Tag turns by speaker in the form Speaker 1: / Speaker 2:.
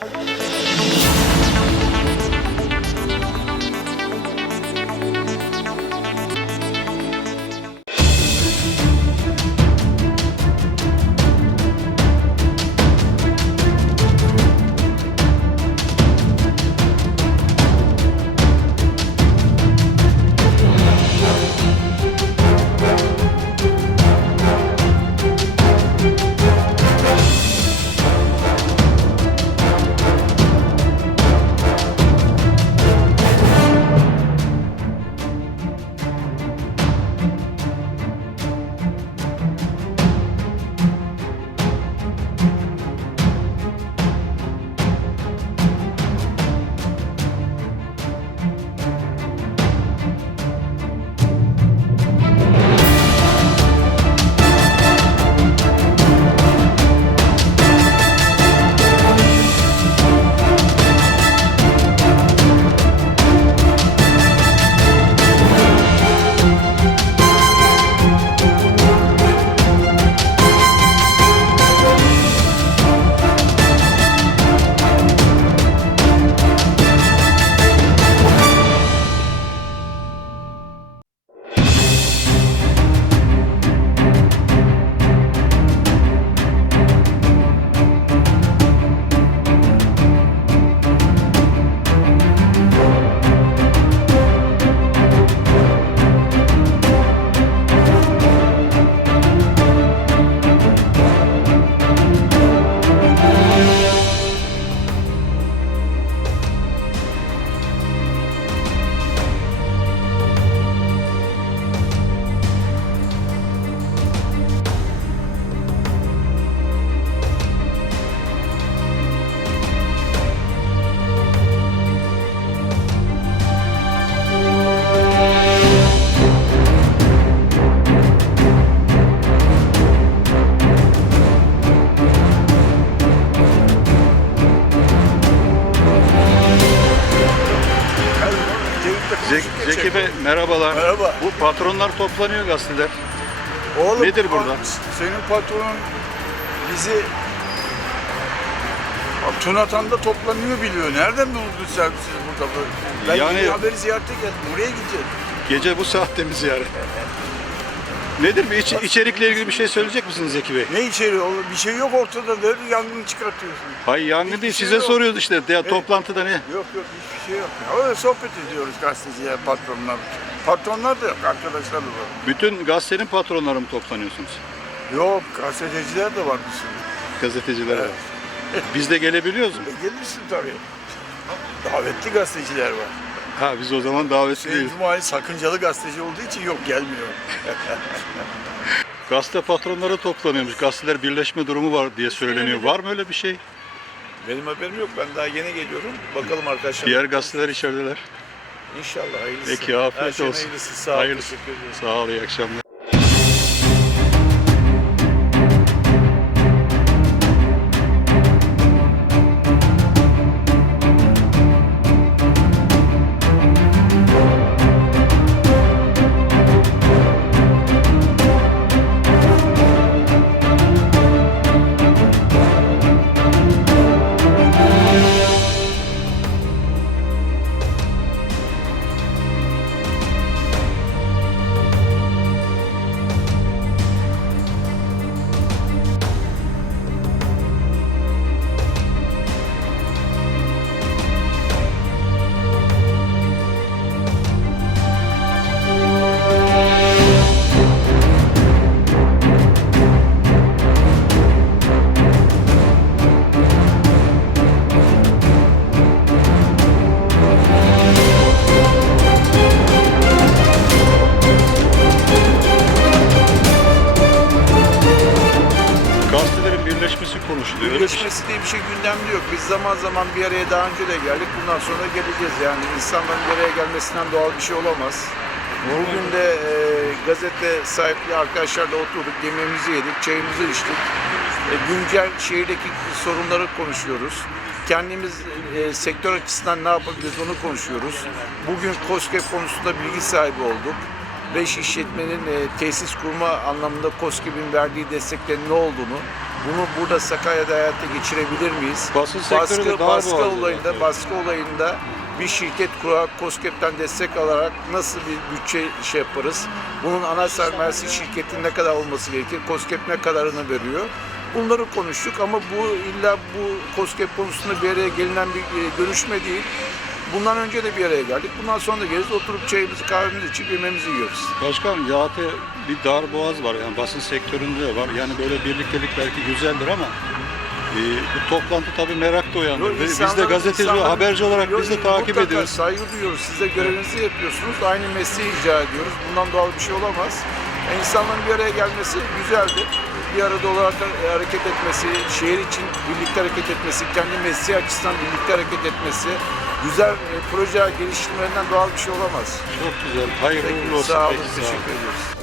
Speaker 1: Bye. Zek- Zeki Bey merhabalar.
Speaker 2: Merhaba.
Speaker 1: Bu patronlar toplanıyor gazeteler.
Speaker 2: Oğlum,
Speaker 1: Nedir burada?
Speaker 2: Senin patronun bizi Tunatan'da toplanıyor biliyor. Nereden buldun sen siz burada böyle? Ben
Speaker 1: Yani-
Speaker 2: yani... haberi ziyarete geldim. Buraya gideceğim.
Speaker 1: Gece bu saatte mi ziyaret? Nedir bir iç- içerikle ilgili bir şey söyleyecek misiniz Zeki Bey?
Speaker 2: Ne içeri oğlum? Bir şey yok ortada. Böyle yangın çıkartıyorsun.
Speaker 1: Hayır yangın
Speaker 2: Hiçbir
Speaker 1: değil
Speaker 2: şey
Speaker 1: size
Speaker 2: yok.
Speaker 1: soruyoruz işte. Ya, toplantıda ne?
Speaker 2: Yok yok hiçbir şey yok. Ya. Öyle sohbet ediyoruz gazeteciler, patronlar. Patronlar da yok, arkadaşlar da var.
Speaker 1: Bütün gazetenin patronları mı toplanıyorsunuz?
Speaker 2: Yok, gazeteciler de var bir sürü.
Speaker 1: Gazeteciler var. Biz de gelebiliyoruz mu?
Speaker 2: E, gelirsin tabii. Davetli gazeteciler var.
Speaker 1: Ha biz o zaman davetli
Speaker 2: Hüseyin
Speaker 1: değiliz.
Speaker 2: Cumali sakıncalı gazeteci olduğu için yok gelmiyor.
Speaker 1: Gazete patronları toplanıyormuş. Gazeteler birleşme durumu var diye söyleniyor. Var mı öyle bir şey?
Speaker 2: Benim haberim yok. Ben daha yeni geliyorum. Bakalım arkadaşlar.
Speaker 1: Diğer gazeteler içerideler.
Speaker 2: İnşallah hayırlısı.
Speaker 1: Peki afiyet
Speaker 2: Her şeyin
Speaker 1: olsun.
Speaker 2: hayırlısı. Sağ ol.
Speaker 1: Hayırlısı.
Speaker 2: Teşekkür ederim.
Speaker 1: Sağ ol iyi akşamlar. Birleşmesi
Speaker 2: diye bir şey gündemde yok. Biz zaman zaman bir araya daha önce de geldik. Bundan sonra geleceğiz. Yani insanların bir araya gelmesinden doğal bir şey olamaz. Bugün de e, gazete sahipli arkadaşlarla oturduk, yemeğimizi yedik, çayımızı içtik. E, güncel şehirdeki sorunları konuşuyoruz. Kendimiz e, sektör açısından ne yapabiliriz onu konuşuyoruz. Bugün COSGAP konusunda bilgi sahibi olduk. 5 işletmenin e, tesis kurma anlamında COSGAP'in verdiği desteklerin ne olduğunu Bunu burada Sakarya'da hayata geçirebilir miyiz?
Speaker 1: Basın
Speaker 2: baskı,
Speaker 1: daha
Speaker 2: baskı olayında,
Speaker 1: zaten.
Speaker 2: baskı olayında bir şirket kurarak COSGAP'ten destek alarak nasıl bir bütçe şey yaparız? Bunun ana sermayesi şirketin ne kadar olması gerekir? COSGAP ne kadarını veriyor? Bunları konuştuk ama bu illa bu COSGAP konusunda bir araya gelinen bir e, görüşme değil. Bundan önce de bir araya geldik. Bundan sonra da geliriz. Oturup çayımızı kahvemizi içip yemeğimizi yiyoruz.
Speaker 1: Başkan YAT bir dar boğaz var yani basın sektöründe de var. Yani böyle birliktelik belki güzeldir ama e, bu toplantı tabii merak da uyandırdı.
Speaker 2: Yok,
Speaker 1: Biz de gazeteci, haberci olarak
Speaker 2: Yok,
Speaker 1: biz de takip
Speaker 2: mutlaka
Speaker 1: ediyoruz.
Speaker 2: Saygı duyuyoruz. Siz de görevinizi yapıyorsunuz. Aynı mesleği icra ediyoruz. Bundan doğal bir şey olamaz. E, insanların bir araya gelmesi güzeldir. Bir arada olarak e, hareket etmesi, şehir için birlikte hareket etmesi, kendi mesleği açısından birlikte hareket etmesi, güzel e, proje geliştirmelerinden doğal bir şey olamaz.
Speaker 1: Çok güzel. Hayırlı
Speaker 2: Peki,
Speaker 1: olsun. sağ olun.
Speaker 2: Teşekkür ediyoruz.